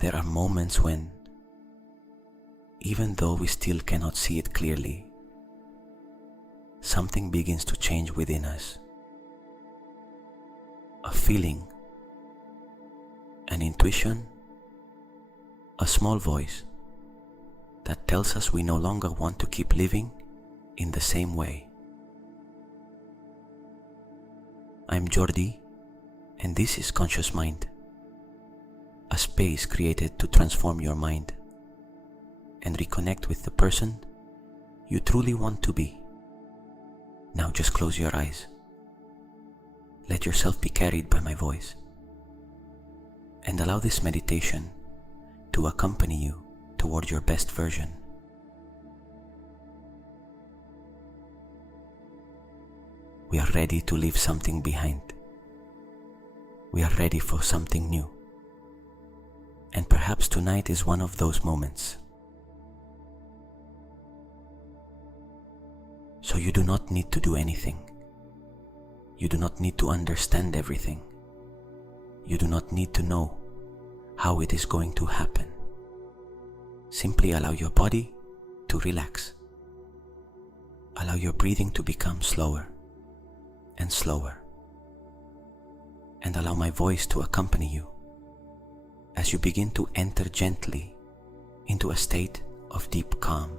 there are moments when, even though we still cannot see it clearly, something begins to change within us. A feeling, an intuition, a small voice that tells us we no longer want to keep living in the same way. I'm Jordi, and this is Conscious Mind, a space created to transform your mind and reconnect with the person you truly want to be. Now just close your eyes. Let yourself be carried by my voice, and allow this meditation to accompany you toward your best version. We are ready to leave something behind. We are ready for something new. And perhaps tonight is one of those moments. So you do not need to do anything. You do not need to understand everything. You do not need to know how it is going to happen. Simply allow your body to relax. Allow your breathing to become slower and slower. And allow my voice to accompany you as you begin to enter gently into a state of deep calm.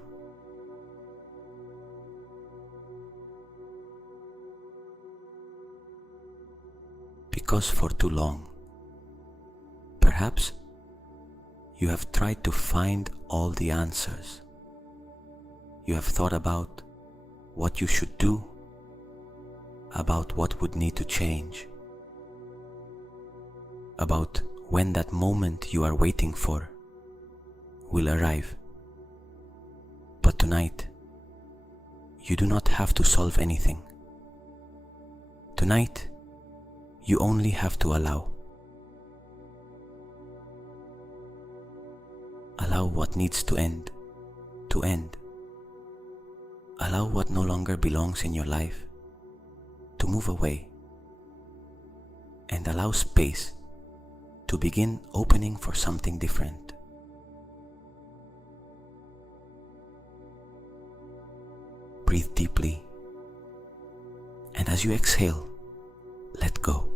Because for too long, perhaps you have tried to find all the answers. You have thought about what you should do, about what would need to change, about when that moment you are waiting for will arrive. But tonight, you do not have to solve anything. Tonight, you only have to allow. Allow what needs to end, to end. Allow what no longer belongs in your life to move away. And allow space to begin opening for something different. Breathe deeply, and as you exhale, let go.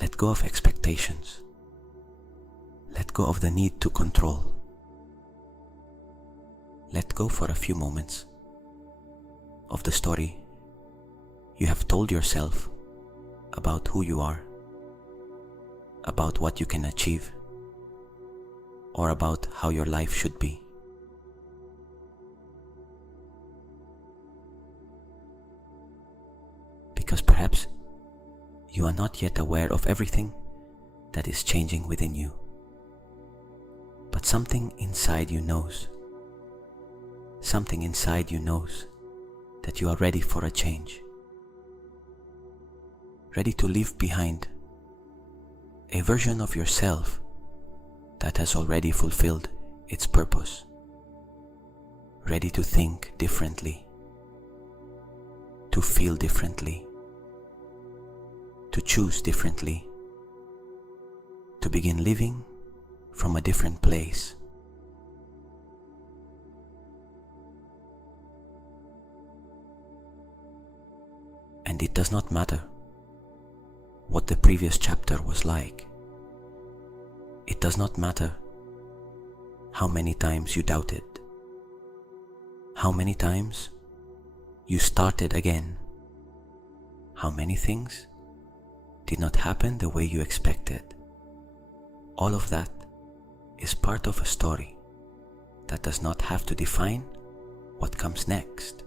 Let go of expectations. Let go of the need to control. Let go for a few moments of the story you have told yourself about who you are, about what you can achieve, or about how your life should be. Because perhaps you are not yet aware of everything that is changing within you. But something inside you knows. Something inside you knows that you are ready for a change. Ready to leave behind a version of yourself that has already fulfilled its purpose. Ready to think differently, to feel differently, to choose differently, to begin living from a different place. And it does not matter what the previous chapter was like. It does not matter how many times you doubted, how many times you started again, how many things did not happen the way you expected. All of that is part of a story that does not have to define what comes next.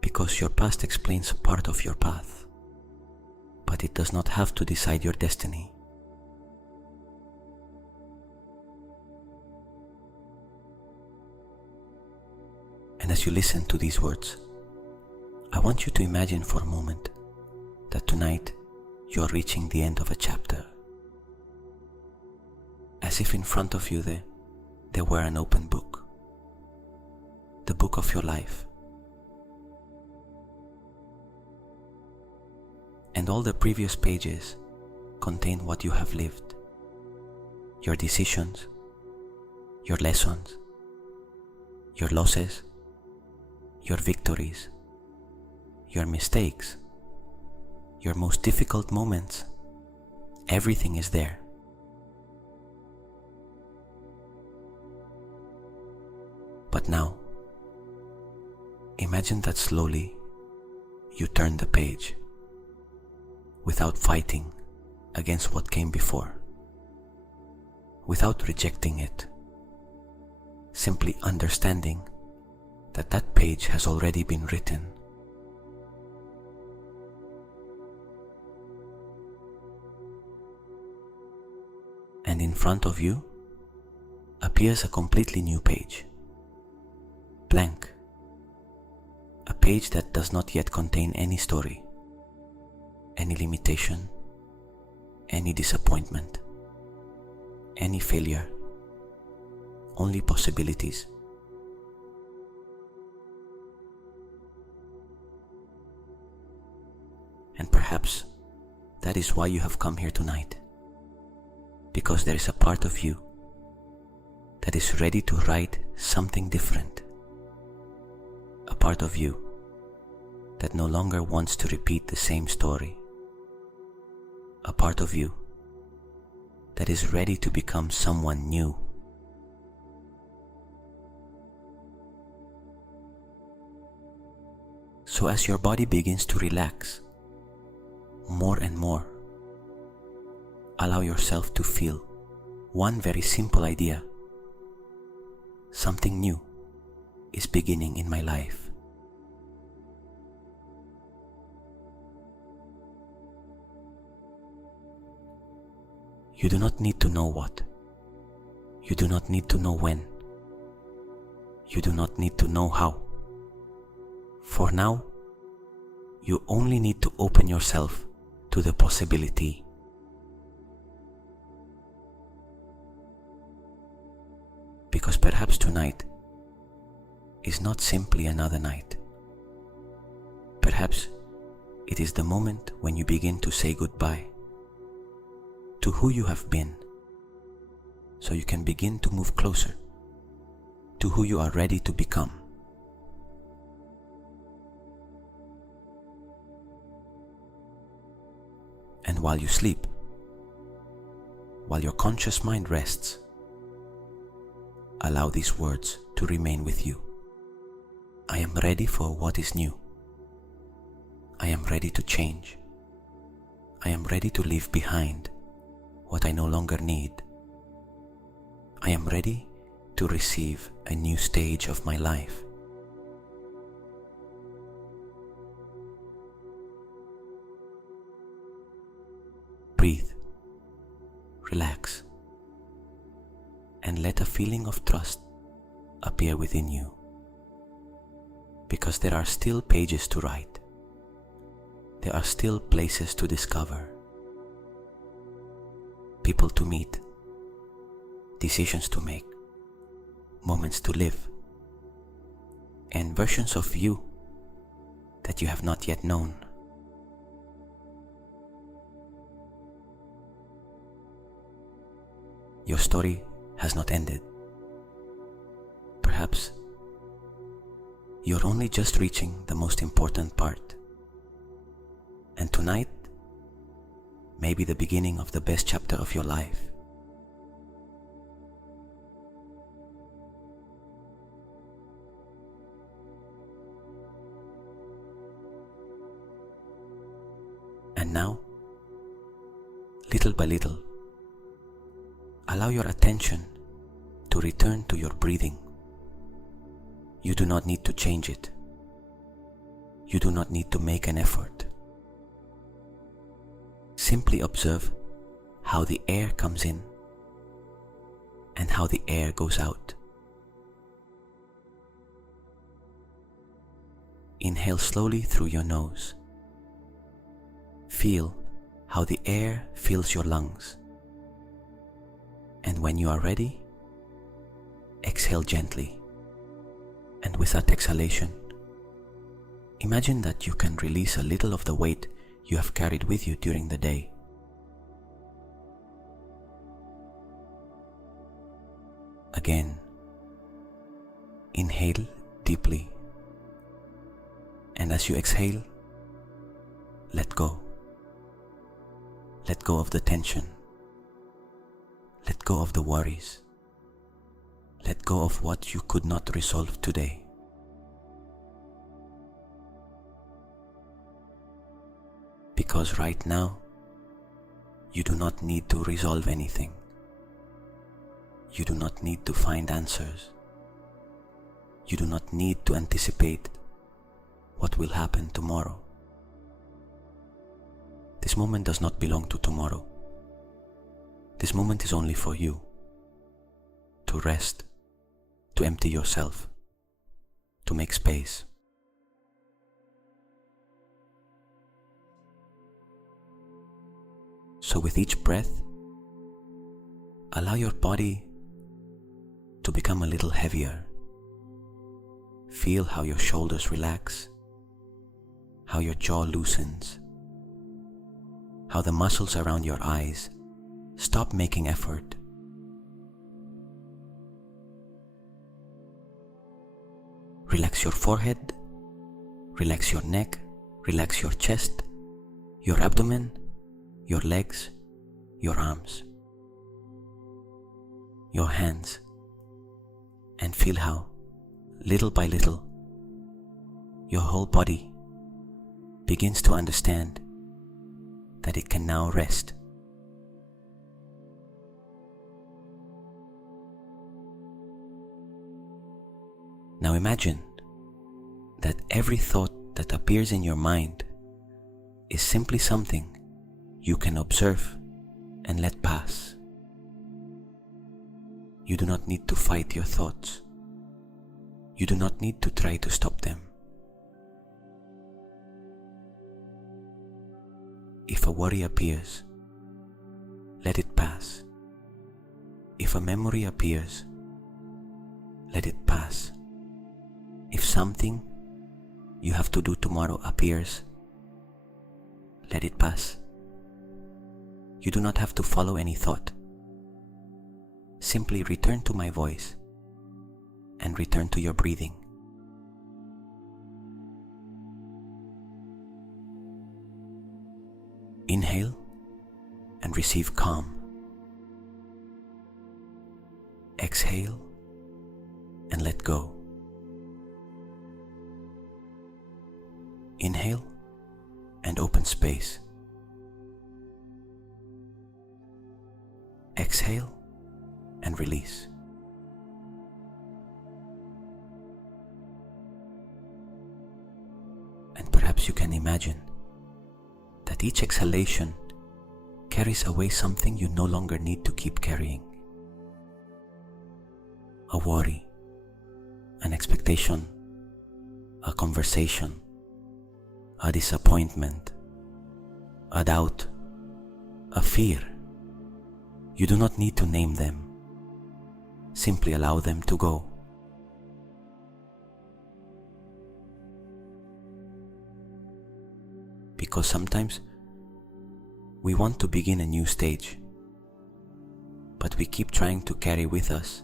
Because your past explains a part of your path, but it does not have to decide your destiny. And as you listen to these words, I want you to imagine for a moment that tonight you are reaching the end of a chapter. As if in front of you there were an open book, the book of your life. And And all the previous pages contain what you have lived, your decisions, your lessons, your losses, your victories, your mistakes, your most difficult moments. Everything is there. But now, imagine that slowly you turn the page without fighting against what came before, without rejecting it, simply understanding that that page has already been written. And in front of you appears a completely new page, blank, a page that does not yet contain any story, any limitation, any disappointment, any failure, only possibilities. And perhaps that is why you have come here tonight, because there is a part of you that is ready to write something different, a part of you that no longer wants to repeat the same story, a part of you that is ready to become someone new. So as your body begins to relax more and more, allow yourself to feel one very simple idea. Something new is beginning in my life. You do not need to know what. You do not need to know when. You do not need to know how. For now, you only need to open yourself to the possibility. Because perhaps tonight is not simply another night. Perhaps it is the moment when you begin to say goodbye to who you have been, so you can begin to move closer to who you are ready to become. And while you sleep, while your conscious mind rests, allow these words to remain with you. I am ready for what is new. I am ready to change. I am ready to leave behind what I no longer need. I am ready to receive a new stage of my life. Breathe, relax, and let a feeling of trust appear within you, because there are still pages to write. There are still places to discover, people to meet, decisions to make, moments to live, and versions of you that you have not yet known. Your story has not ended. Perhaps you're only just reaching the most important part. And tonight may be the beginning of the best chapter of your life. And now, little by little, allow your attention to return to your breathing. You do not need to change it. You do not need to make an effort. Simply observe how the air comes in and how the air goes out. Inhale slowly through your nose. Feel how the air fills your lungs. And when you are ready, exhale gently. And with that exhalation, imagine that you can release a little of the weight you have carried with you during the day. Again, inhale deeply, and as you exhale, let go. Let go of the tension. Let go of the worries. Let go of what you could not resolve today. Because right now, you do not need to resolve anything. You do not need to find answers. You do not need to anticipate what will happen tomorrow. This moment does not belong to tomorrow. This moment is only for you, to rest, to empty yourself, to make space. So with each breath, allow your body to become a little heavier. Feel how your shoulders relax, how your jaw loosens, how the muscles around your eyes stop making effort. Relax your forehead, relax your neck, relax your chest, your abdomen, your legs, your arms, your hands, and feel how, little by little, your whole body begins to understand that it can now rest. Now imagine that every thought that appears in your mind is simply something you can observe and let pass. You do not need to fight your thoughts. You do not need to try to stop them. If a worry appears, let it pass. If a memory appears, let it pass. If something you have to do tomorrow appears, let it pass. You do not have to follow any thought. Simply return to my voice and return to your breathing. Inhale and receive calm. Exhale and let go. Inhale and open space. Exhale and release. And perhaps you can imagine that each exhalation carries away something you no longer need to keep carrying. A worry, an expectation, a conversation, a disappointment, a doubt, a fear. You do not need to name them. Simply allow them to go. Because sometimes we want to begin a new stage, but we keep trying to carry with us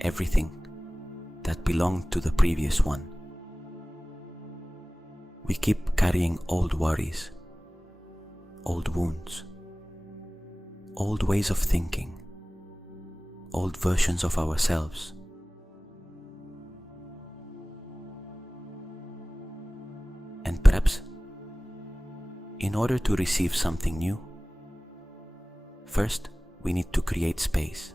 everything that belonged to the previous one. We keep carrying old worries, old wounds, old ways of thinking, old versions of ourselves. And perhaps, in order to receive something new, first we need to create space.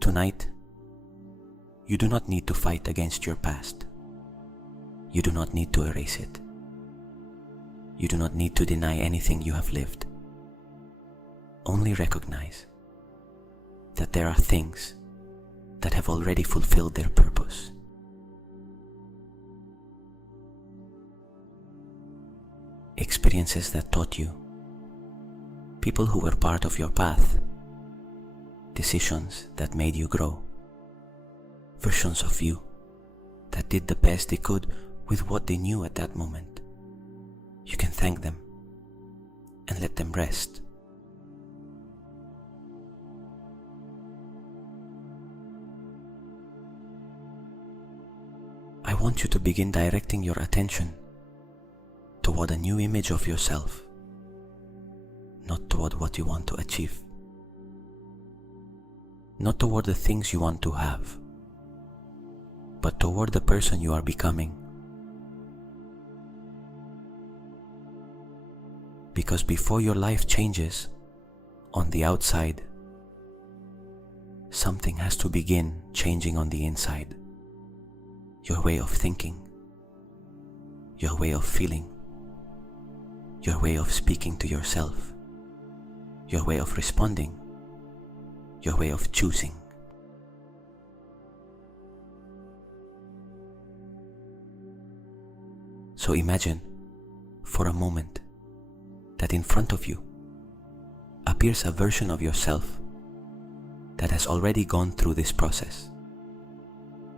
Tonight, you do not need to fight against your past. You do not need to erase it. You do not need to deny anything you have lived. Only recognize that there are things that have already fulfilled their purpose. Experiences that taught you, people who were part of your path, decisions that made you grow, versions of you that did the best they could with what they knew at that moment. You can thank them and let them rest. I want you to begin directing your attention toward a new image of yourself, not toward what you want to achieve, not toward the things you want to have, but toward the person you are becoming. Because before your life changes on the outside, something has to begin changing on the inside. Your way of thinking, your way of feeling, your way of speaking to yourself, your way of responding, your way of choosing. So imagine for a moment that in front of you appears a version of yourself that has already gone through this process.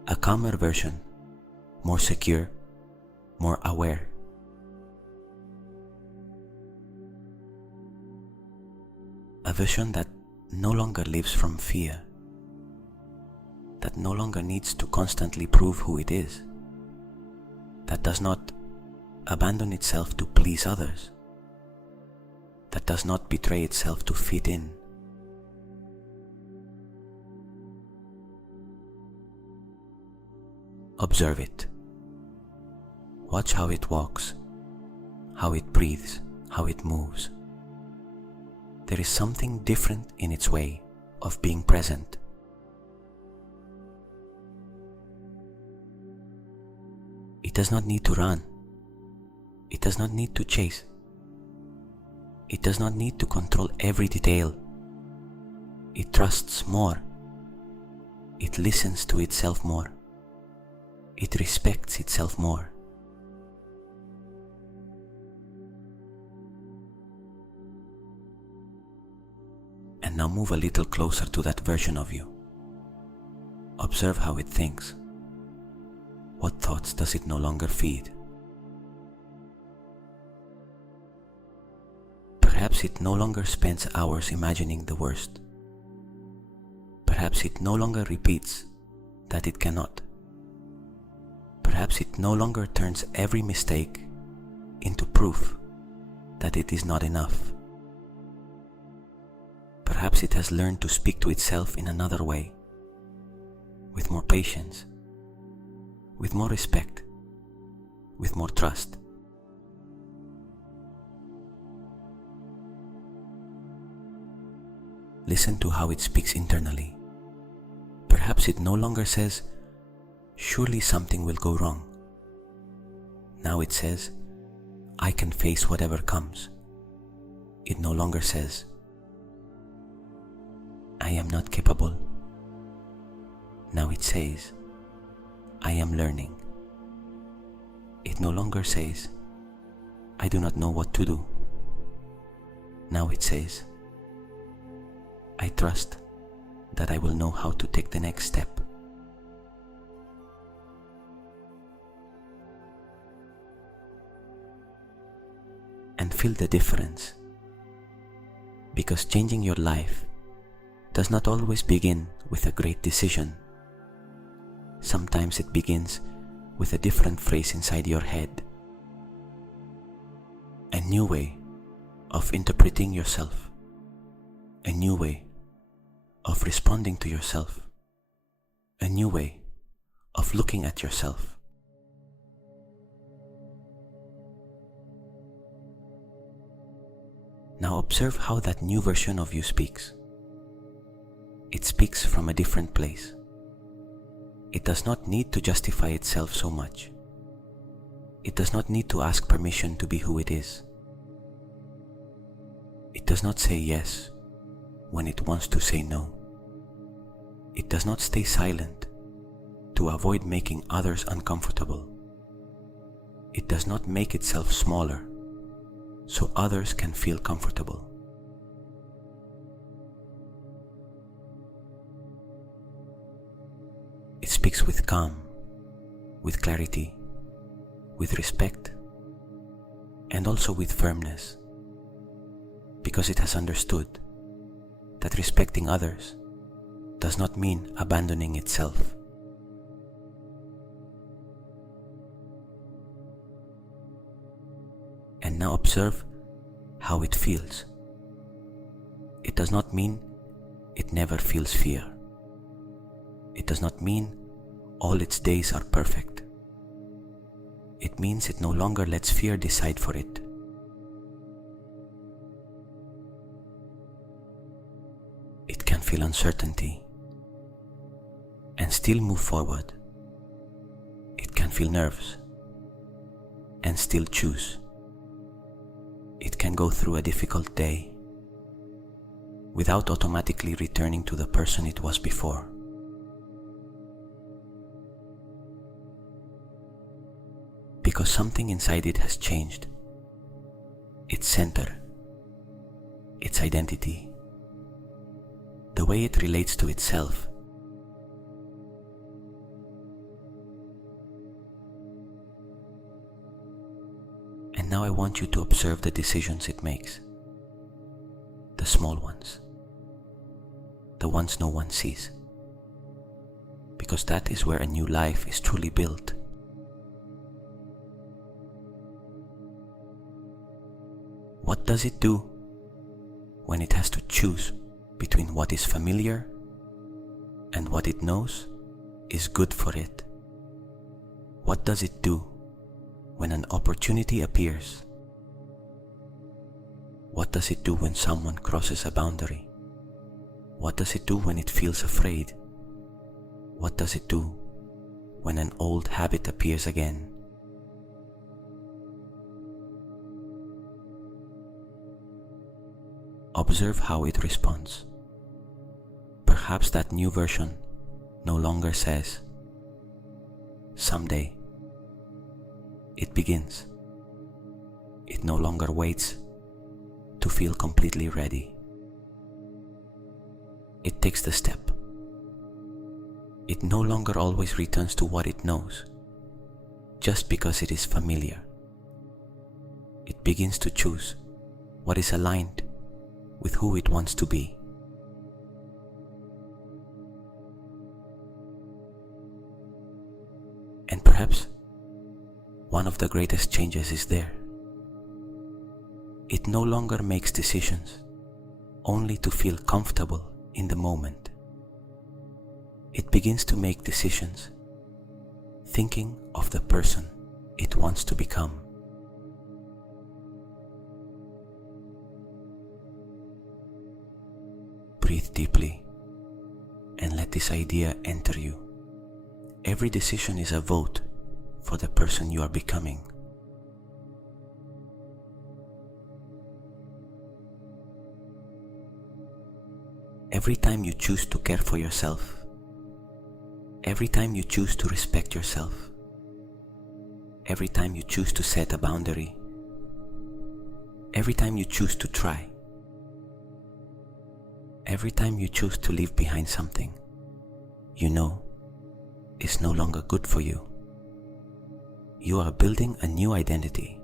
A calmer version, more secure, more aware. A version that no longer lives from fear, that no longer needs to constantly prove who it is, that does not abandon itself to please others, that does not betray itself to fit in. Observe it. Watch how it walks, how it breathes, how it moves. There is something different in its way of being present. It does not need to run. It does not need to chase. It does not need to control every detail. It trusts more. It listens to itself more. It respects itself more. And now move a little closer to that version of you. Observe how it thinks. What thoughts does it no longer feed? Perhaps it no longer spends hours imagining the worst. Perhaps it no longer repeats that it cannot. Perhaps it no longer turns every mistake into proof that it is not enough. Perhaps it has learned to speak to itself in another way, with more patience, with more respect, with more trust. Listen to how it speaks internally. Perhaps it no longer says, "Surely something will go wrong." Now it says, "I can face whatever comes." It no longer says, "I am not capable." Now it says, "I am learning." It no longer says, "I do not know what to do." Now it says, "I trust that I will know how to take the next step." And feel the difference, because changing your life does not always begin with a great decision. Sometimes it begins with a different phrase inside your head, a new way of interpreting yourself, a new way of responding to yourself, a new way of looking at yourself. Now observe how that new version of you speaks. It speaks from a different place. It does not need to justify itself so much. It does not need to ask permission to be who it is. It does not say yes when it wants to say no. It does not stay silent to avoid making others uncomfortable. It does not make itself smaller so others can feel comfortable. It speaks with calm, with clarity, with respect, and also with firmness, because it has understood that respecting others does not mean abandoning itself. And now observe how it feels. It does not mean it never feels fear. It does not mean all its days are perfect. It means it no longer lets fear decide for it. It can feel uncertainty and still move forward. It can feel nerves and still choose. It can go through a difficult day without automatically returning to the person it was before. Because something inside it has changed. Its center, its identity, the way it relates to itself. And now I want you to observe the decisions it makes. The small ones. The ones no one sees. Because that is where a new life is truly built. What does it do when it has to choose between what is familiar and what it knows is good for it? What does it do when an opportunity appears? What does it do when someone crosses a boundary? What does it do when it feels afraid? What does it do when an old habit appears again? Observe how it responds. Perhaps that new version no longer says, "Someday." It begins. It no longer waits to feel completely ready. It takes the step. It no longer always returns to what it knows, just because it is familiar. It begins to choose what is aligned with who it wants to be. And perhaps one of the greatest changes is there. It no longer makes decisions only to feel comfortable in the moment. It begins to make decisions thinking of the person it wants to become. Breathe deeply and let this idea enter you. Every decision is a vote for the person you are becoming. Every time you choose to care for yourself, every time you choose to respect yourself, every time you choose to set a boundary, every time you choose to try, every time you choose to leave behind something you know is no longer good for you, you are building a new identity.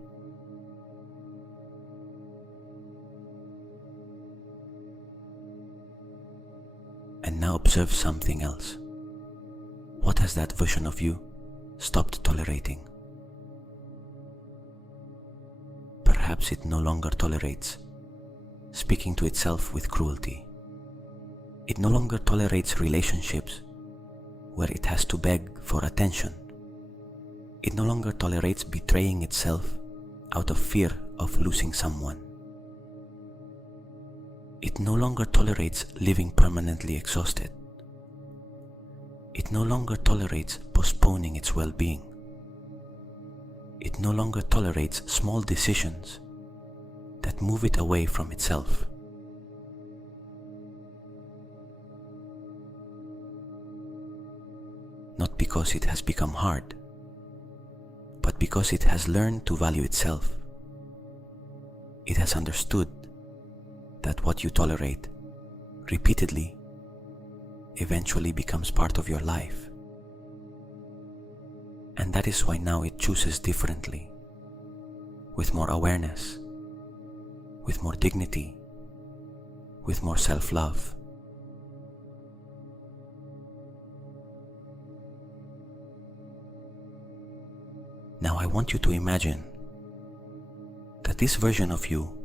And now observe something else. What has that version of you stopped tolerating? Perhaps it no longer tolerates speaking to itself with cruelty. It no longer tolerates relationships where it has to beg for attention. It no longer tolerates betraying itself out of fear of losing someone. It no longer tolerates living permanently exhausted. It no longer tolerates postponing its well-being. It no longer tolerates small decisions that move it away from itself. Not because it has become hard, but because it has learned to value itself. It has understood that what you tolerate repeatedly eventually becomes part of your life. And that is why now it chooses differently, with more awareness, with more dignity, with more self-love. Now I want you to imagine that this version of you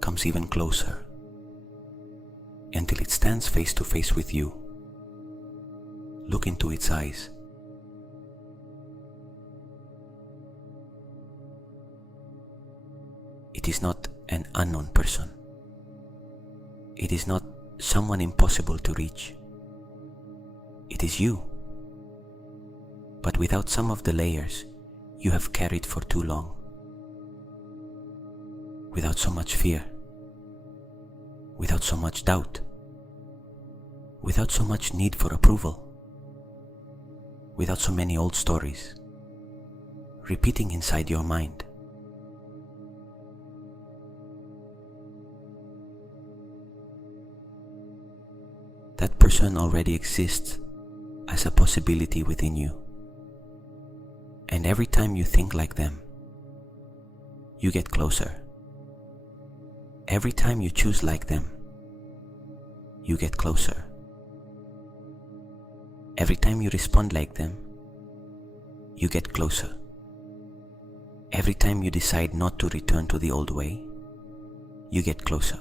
comes even closer until it stands face to face with you. Look into its eyes. It is not an unknown person. It is not someone impossible to reach. It is you, but without some of the layers you have carried for too long. Without so much fear, without so much doubt, without so much need for approval, without so many old stories repeating inside your mind. That person already exists as a possibility within you. And every time you think like them, you get closer. Every time you choose like them, you get closer. Every time you respond like them, you get closer. Every time you decide not to return to the old way, you get closer.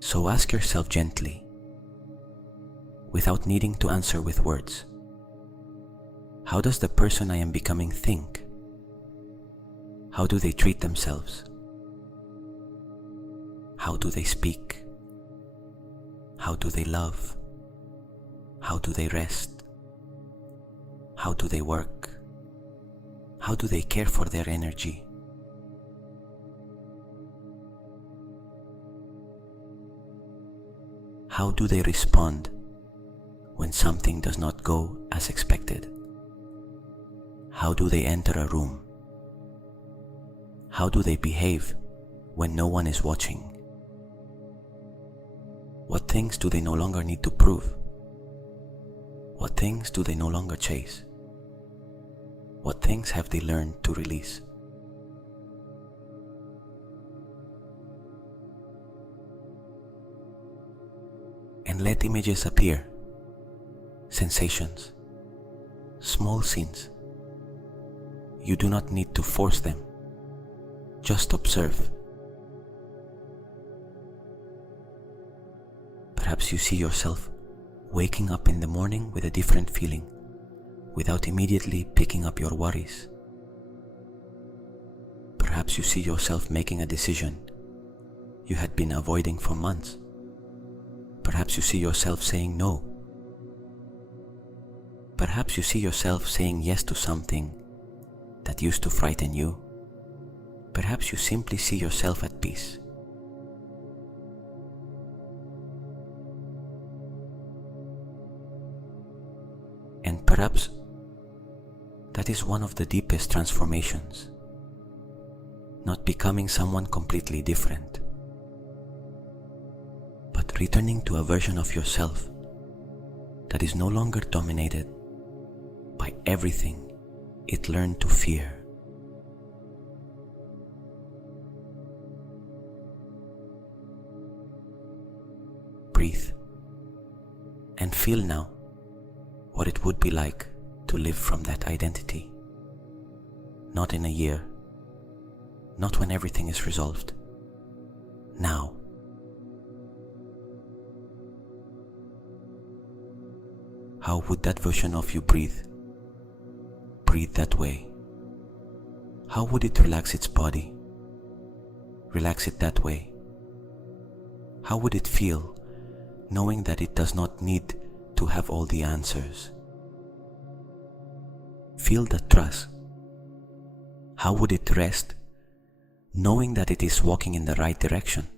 So ask yourself gently, without needing to answer with words, how does the person I am becoming think? How do they treat themselves? How do they speak? How do they love? How do they rest? How do they work? How do they care for their energy? How do they respond when something does not go as expected? How do they enter a room? How do they behave when no one is watching? What things do they no longer need to prove? What things do they no longer chase? What things have they learned to release? And let images appear, sensations, small scenes. You do not need to force them, just observe. Perhaps you see yourself waking up in the morning with a different feeling, without immediately picking up your worries. Perhaps you see yourself making a decision you had been avoiding for months. Perhaps you see yourself saying no. Perhaps you see yourself saying yes to something that used to frighten you. Perhaps you simply see yourself at peace. And perhaps that is one of the deepest transformations, not becoming someone completely different, but returning to a version of yourself that is no longer dominated by everything it learned to fear. Breathe and feel now what it would be like to live from that identity. Not in a year, not when everything is resolved. Now. How would that version of you breathe? Breathe that way. How would it relax its body? Relax it that way. How would it feel knowing that it does not need to have all the answers? Feel that trust. How would it rest knowing that it is walking in the right direction?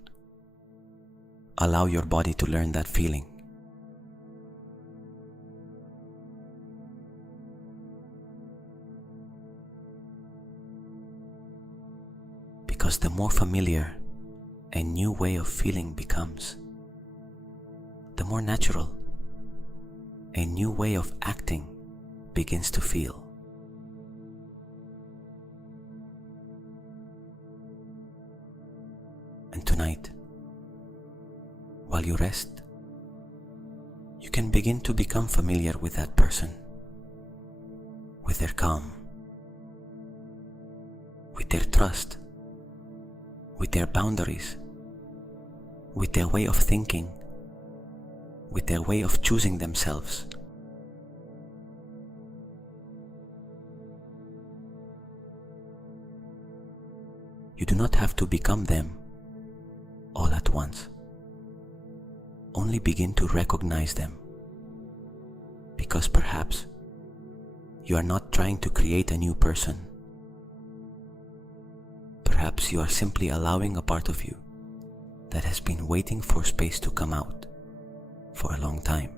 Allow your body to learn that feeling. Because the more familiar a new way of feeling becomes, the more natural a new way of acting begins to feel. And tonight, while you rest, you can begin to become familiar with that person, with their calm, with their trust, with their boundaries, with their way of thinking, with their way of choosing themselves. You do not have to become them all at once. Only begin to recognize them, because perhaps you are not trying to create a new person. Perhaps you are simply allowing a part of you that has been waiting for space to come out for a long time.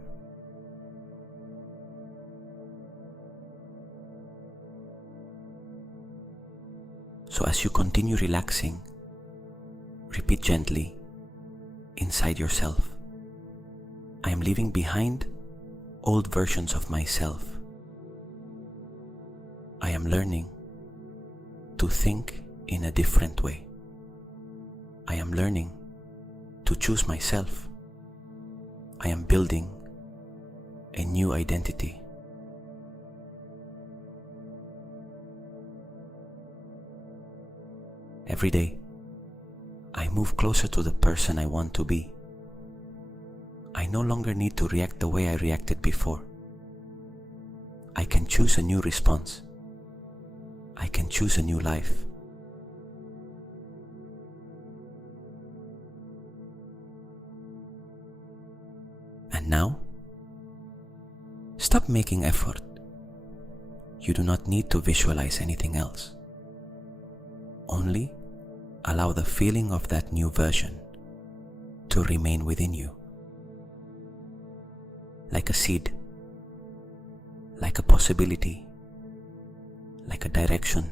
So as you continue relaxing, repeat gently inside yourself, I am leaving behind old versions of myself. I am learning to think in a different way. I am learning to choose myself. I am building a new identity. Every day, I move closer to the person I want to be. I no longer need to react the way I reacted before. I can choose a new response. I can choose a new life. And now, stop making effort. You do not need to visualize anything else. Only allow the feeling of that new version to remain within you. Like a seed, like a possibility, like a direction.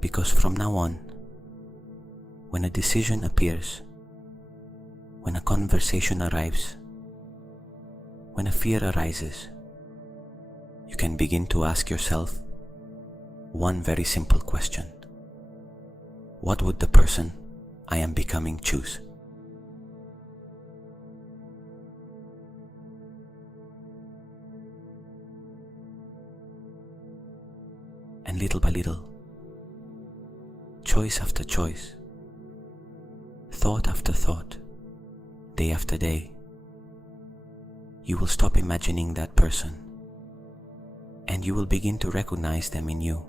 Because from now on, when a decision appears, when a conversation arrives, when a fear arises, you can begin to ask yourself one very simple question. What would the person I am becoming choose? And little by little, choice after choice, thought after thought, day after day, you will stop imagining that person and you will begin to recognize them in you.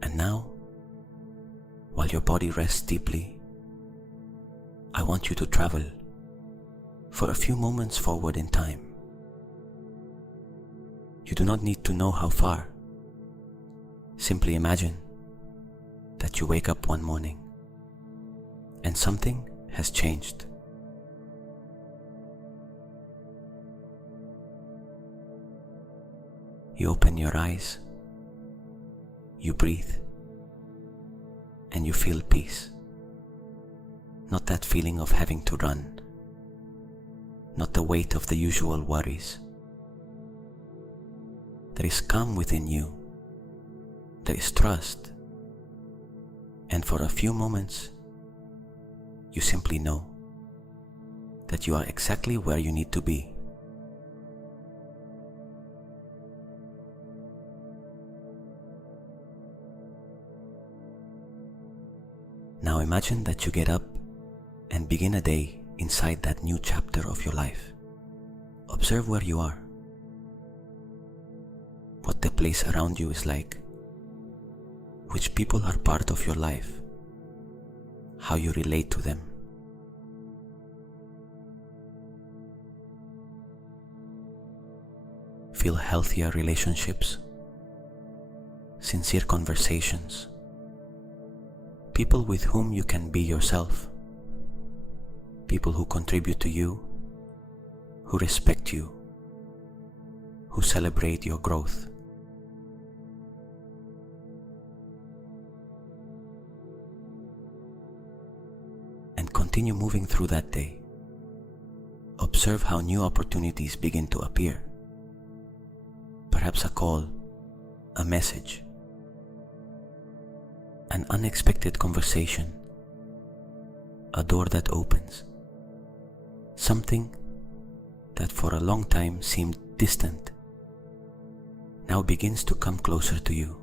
And now, while your body rests deeply, I want you to travel for a few moments forward in time. You do not need to know how far. Simply imagine that you wake up one morning and something has changed. You open your eyes, you breathe, and you feel peace. Not that feeling of having to run, not the weight of the usual worries. There is calm within you, there is trust, and for a few moments, you simply know that you are exactly where you need to be. Now imagine that you get up and begin a day inside that new chapter of your life. Observe where you are, what the place around you is like, which people are part of your life, how you relate to them. Feel healthier relationships, sincere conversations, people with whom you can be yourself. people who contribute to you, who respect you, who celebrate your growth. And continue moving through that day. Observe how new opportunities begin to appear. Perhaps a call, a message, an unexpected conversation, a door that opens, something that for a long time seemed distant now begins to come closer to you.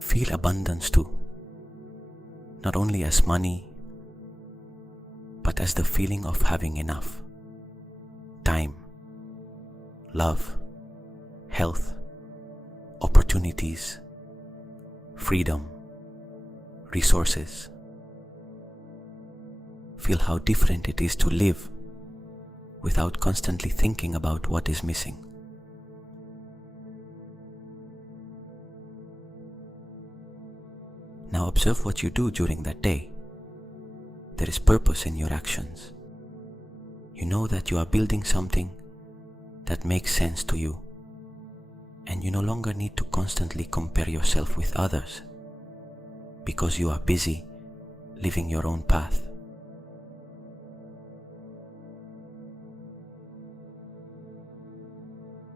Feel abundance too, not only as money, but as the feeling of having enough. Time, love, health, opportunities, freedom, resources. Feel how different it is to live without constantly thinking about what is missing. Now observe what you do during that day. There is purpose in your actions. You know that you are building something that makes sense to you, and you no longer need to constantly compare yourself with others because you are busy living your own path.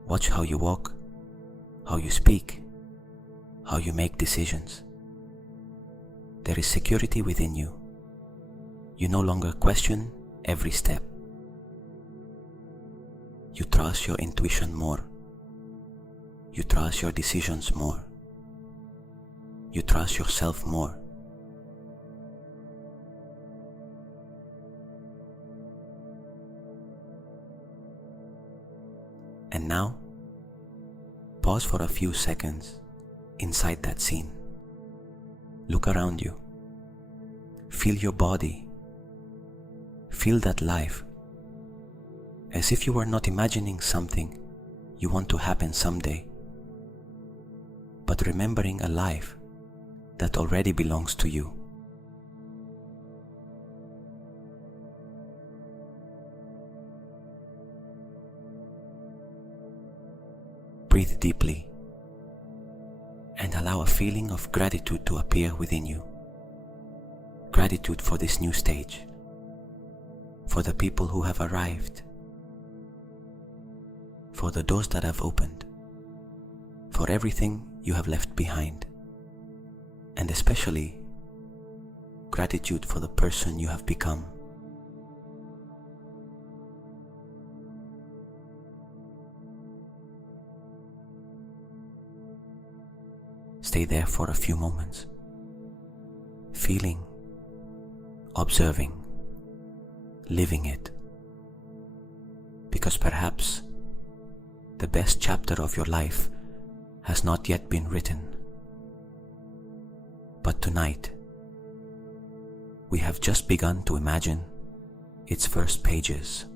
Watch how you walk, how you speak, how you make decisions. There is security within you. You no longer question every step. You trust your intuition more. You trust your decisions more. You trust yourself more. And now, pause for a few seconds inside that scene. Look around you. Feel your body. Feel that life, as if you were not imagining something you want to happen someday, but remembering a life that already belongs to you. Breathe deeply and allow a feeling of gratitude to appear within you. Gratitude for this new stage, for the people who have arrived, for the doors that have opened, for everything you have left behind, and especially gratitude for the person you have become. Stay there for a few moments, feeling, observing, living it, because perhaps the best chapter of your life has not yet been written. But tonight, we have just begun to imagine its first pages.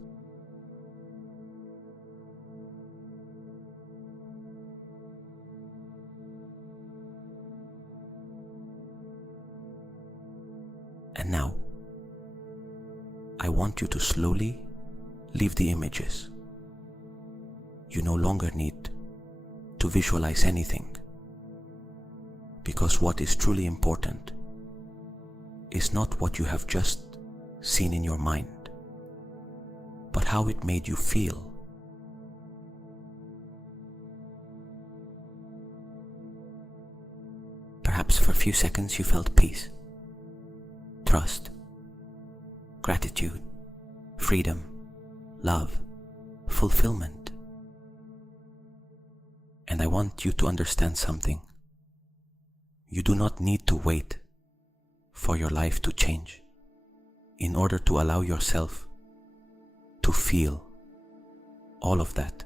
And now, I want you to slowly leave the images. You no longer need to visualize anything, because what is truly important is not what you have just seen in your mind, but how it made you feel. Perhaps for a few seconds you felt peace, trust, gratitude, freedom, love, fulfillment. And I want you to understand something. You do not need to wait for your life to change in order to allow yourself to feel all of that.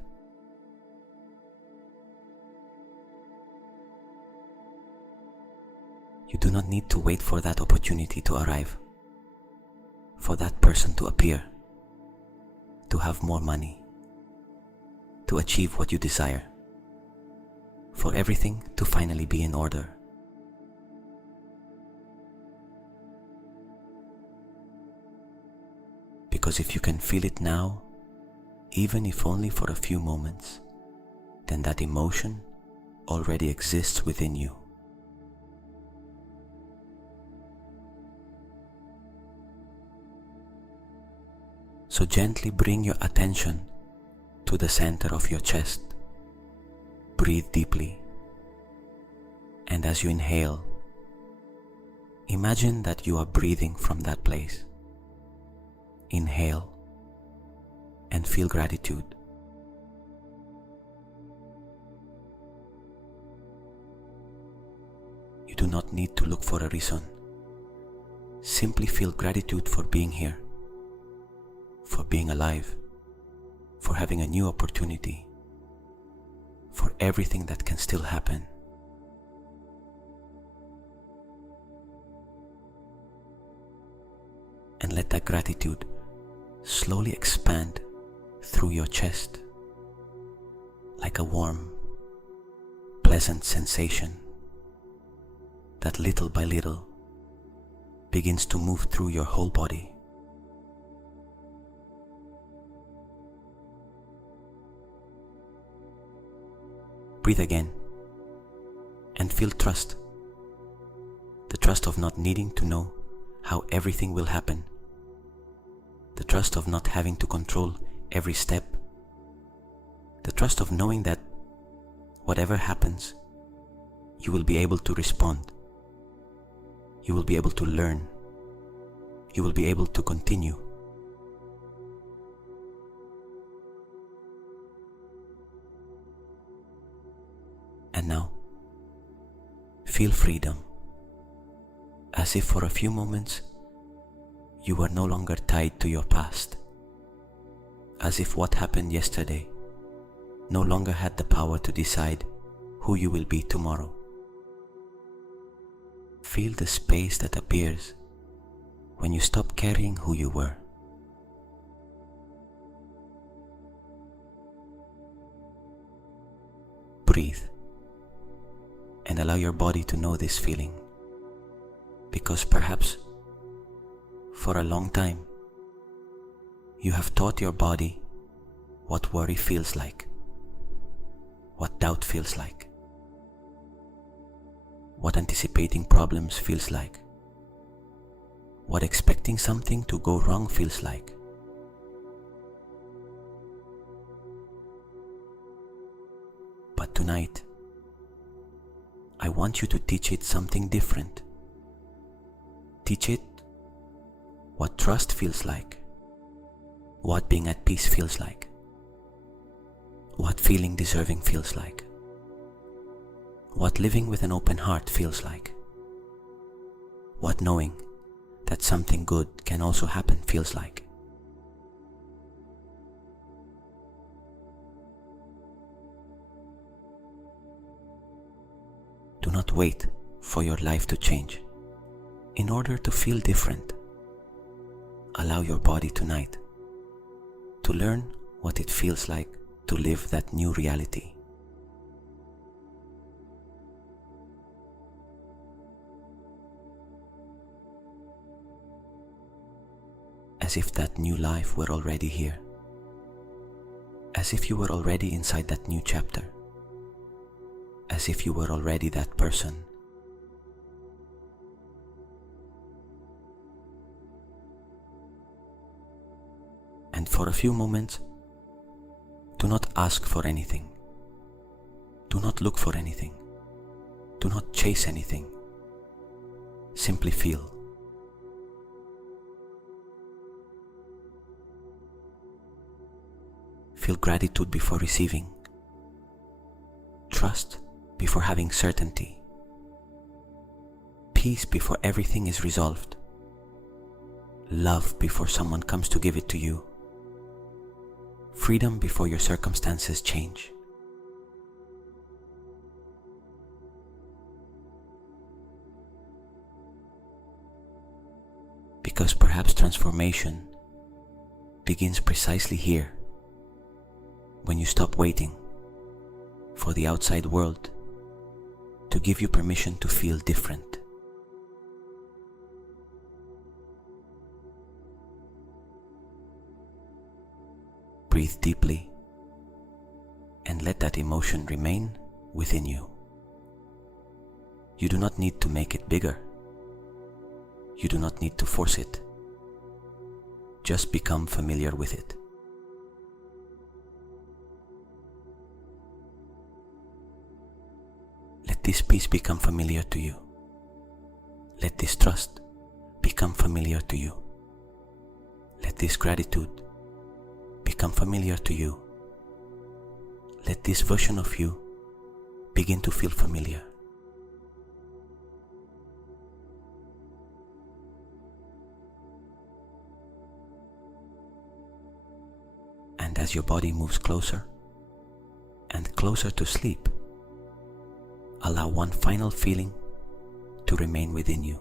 You do not need to wait for that opportunity to arrive, for that person to appear, to have more money, to achieve what you desire, for everything to finally be in order. Because if you can feel it now, even if only for a few moments, then that emotion already exists within you. So gently bring your attention to the center of your chest. Breathe deeply. And as you inhale, imagine that you are breathing from that place. Inhale and feel gratitude. You do not need to look for a reason. Simply feel gratitude for being here, for being alive, for having a new opportunity, for everything that can still happen. And let that gratitude slowly expand through your chest like a warm, pleasant sensation that little by little begins to move through your whole body. Breathe again and feel trust. The trust of not needing to know how everything will happen. The trust of not having to control every step. The trust of knowing that whatever happens, you will be able to respond. You will be able to learn. You will be able to continue. And now, feel freedom, as if for a few moments you are no longer tied to your past, as if what happened yesterday no longer had the power to decide who you will be tomorrow. Feel the space that appears when you stop carrying who you were. Breathe and allow your body to know this feeling, because perhaps for a long time you have taught your body what worry feels like, what doubt feels like, what anticipating problems feels like, what expecting something to go wrong feels like. But tonight, I want you to teach it something different. Teach it what trust feels like, what being at peace feels like, what feeling deserving feels like, what living with an open heart feels like, what knowing that something good can also happen feels like. Do not wait for your life to change. In order to feel different, allow your body tonight to learn what it feels like to live that new reality. As if that new life were already here. As if you were already inside that new chapter. As if you were already that person. And for a few moments, do not ask for anything. Do not look for anything. Do not chase anything. Simply feel. Feel gratitude before receiving. Trust before having certainty. Peace before everything is resolved. Love before someone comes to give it to you. Freedom before your circumstances change. Because perhaps transformation begins precisely here, when you stop waiting for the outside world to give you permission to feel different. breathe deeply and let that emotion remain within you. You do not need to make it bigger. You do not need to force it. Just become familiar with it. Let this peace become familiar to you. Let this trust become familiar to you. Let this gratitude become familiar to you. Let this version of you begin to feel familiar. And as your body moves closer and closer to sleep, allow one final feeling to remain within you.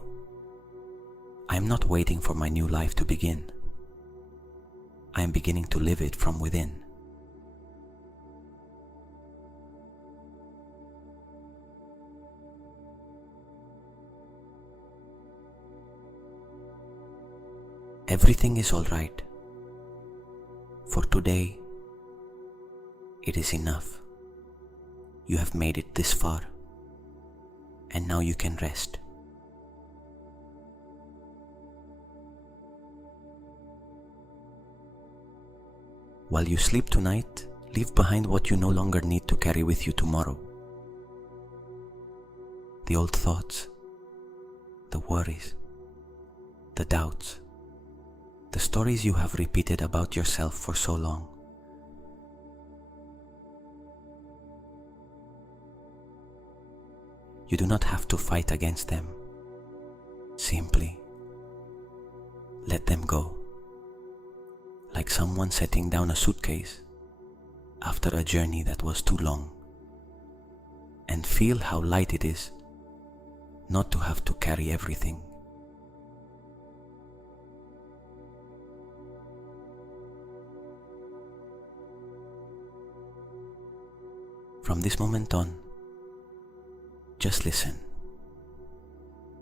I am not waiting for my new life to begin. I am beginning to live it from within. Everything is all right. For today, it is enough. You have made it this far, and now you can rest. While you sleep tonight, leave behind what you no longer need to carry with you tomorrow. The old thoughts, the worries, the doubts, the stories you have repeated about yourself for so long. You do not have to fight against them. Simply let them go. Like someone setting down a suitcase after a journey that was too long, and feel how light it is not to have to carry everything. From this moment on, just listen.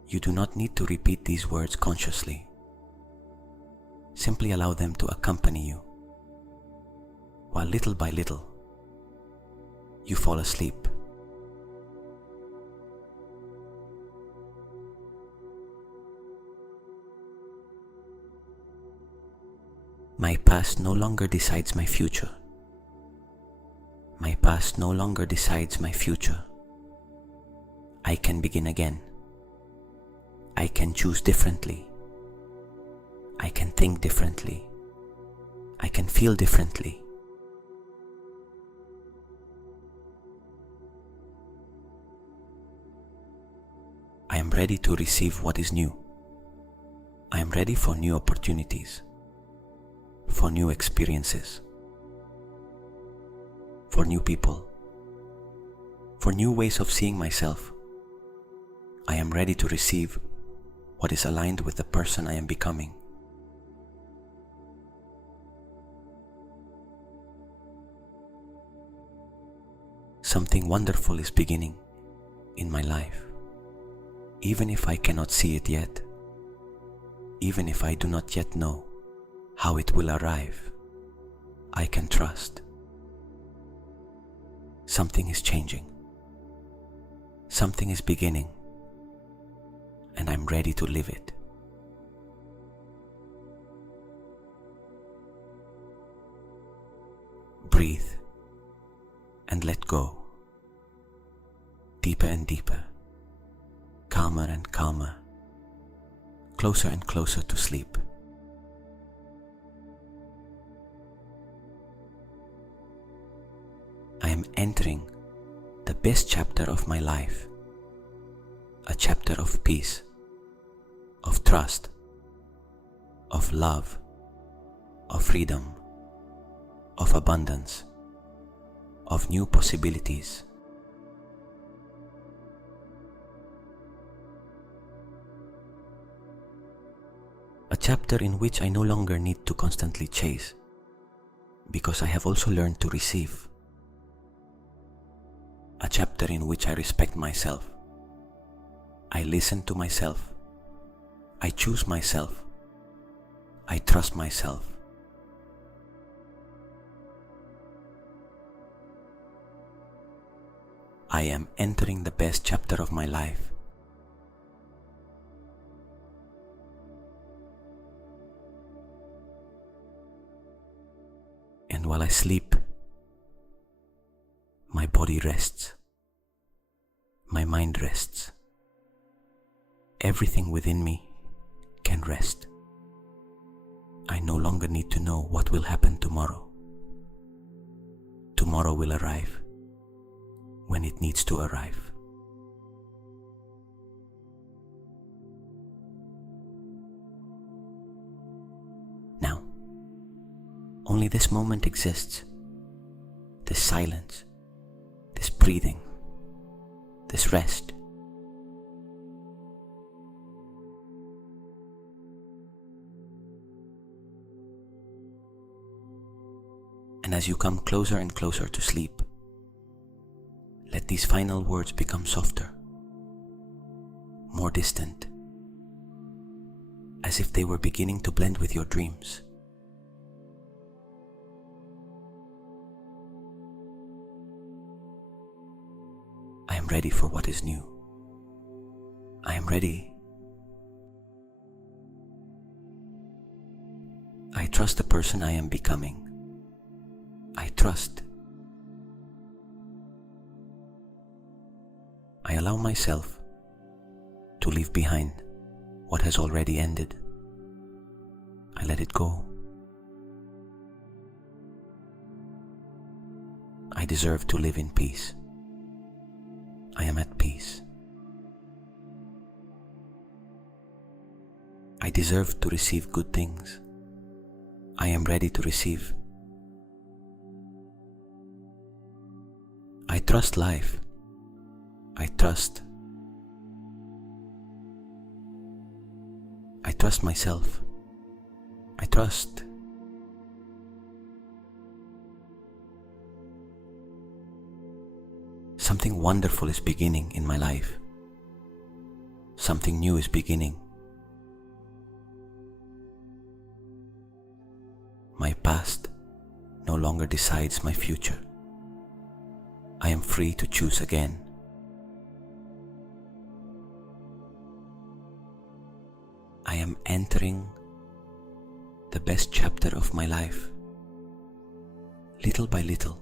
You do not need to repeat these words consciously. Simply allow them to accompany you, while little by little, you fall asleep. My past no longer decides my future. My past no longer decides my future. I can begin again. I can choose differently. I can think differently. I can feel differently. I am ready to receive what is new. I am ready for new opportunities, for new experiences, for new people, for new ways of seeing myself. I am ready to receive what is aligned with the person I am becoming. Something wonderful is beginning in my life, even if I cannot see it yet, even if I do not yet know how it will arrive. I can trust. Something is changing. Something is beginning, and I'm ready to live it. Breathe and let go. Deeper and deeper, calmer and calmer, closer and closer to sleep. I am entering the best chapter of my life, a chapter of peace, of trust, of love, of freedom, of abundance, of new possibilities. A chapter in which I no longer need to constantly chase, because I have also learned to receive. A chapter in which I respect myself. I listen to myself. I choose myself. I trust myself. I am entering the best chapter of my life. And while I sleep, my body rests, my mind rests, everything within me can rest. I no longer need to know what will happen tomorrow. Tomorrow will arrive when it needs to arrive. Now, only this moment exists, this silence, this breathing, this rest. And as you come closer and closer to sleep, let these final words become softer, more distant, as if they were beginning to blend with your dreams. I am ready for what is new. I am ready. I trust the person I am becoming. I trust. I allow myself to leave behind what has already ended. I let it go. I deserve to live in peace. I am at peace. I deserve to receive good things. I am ready to receive. I trust life. I trust. I trust myself. I trust. Something wonderful is beginning in my life. Something new is beginning. My past no longer decides my future. I am free to choose again. I am entering the best chapter of my life, little by little,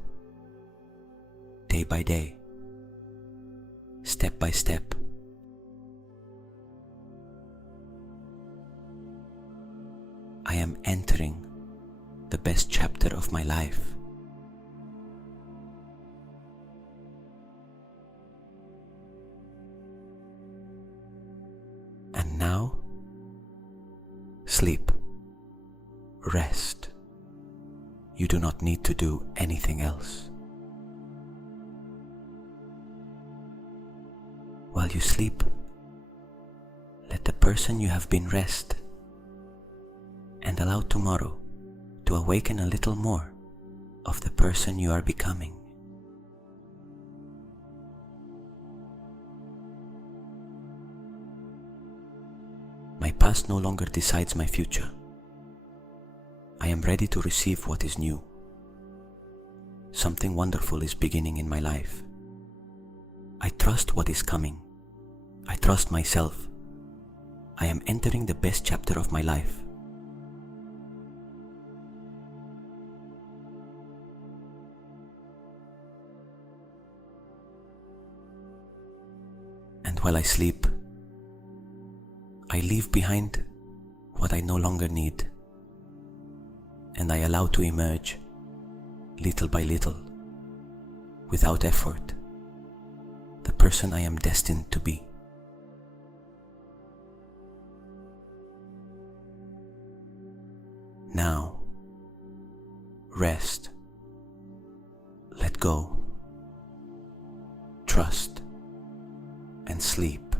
day by day, step by step. I am entering the best chapter of my life. And now, sleep, rest. You do not need to do anything else. While you sleep, let the person you have been rest and allow tomorrow to awaken a little more of the person you are becoming. My past no longer decides my future. I am ready to receive what is new. Something wonderful is beginning in my life. I trust what is coming. I trust myself. I am entering the best chapter of my life. And while I sleep, I leave behind what I no longer need, and I allow to emerge, little by little, without effort, the person I am destined to be. Now, rest, let go, trust, and sleep.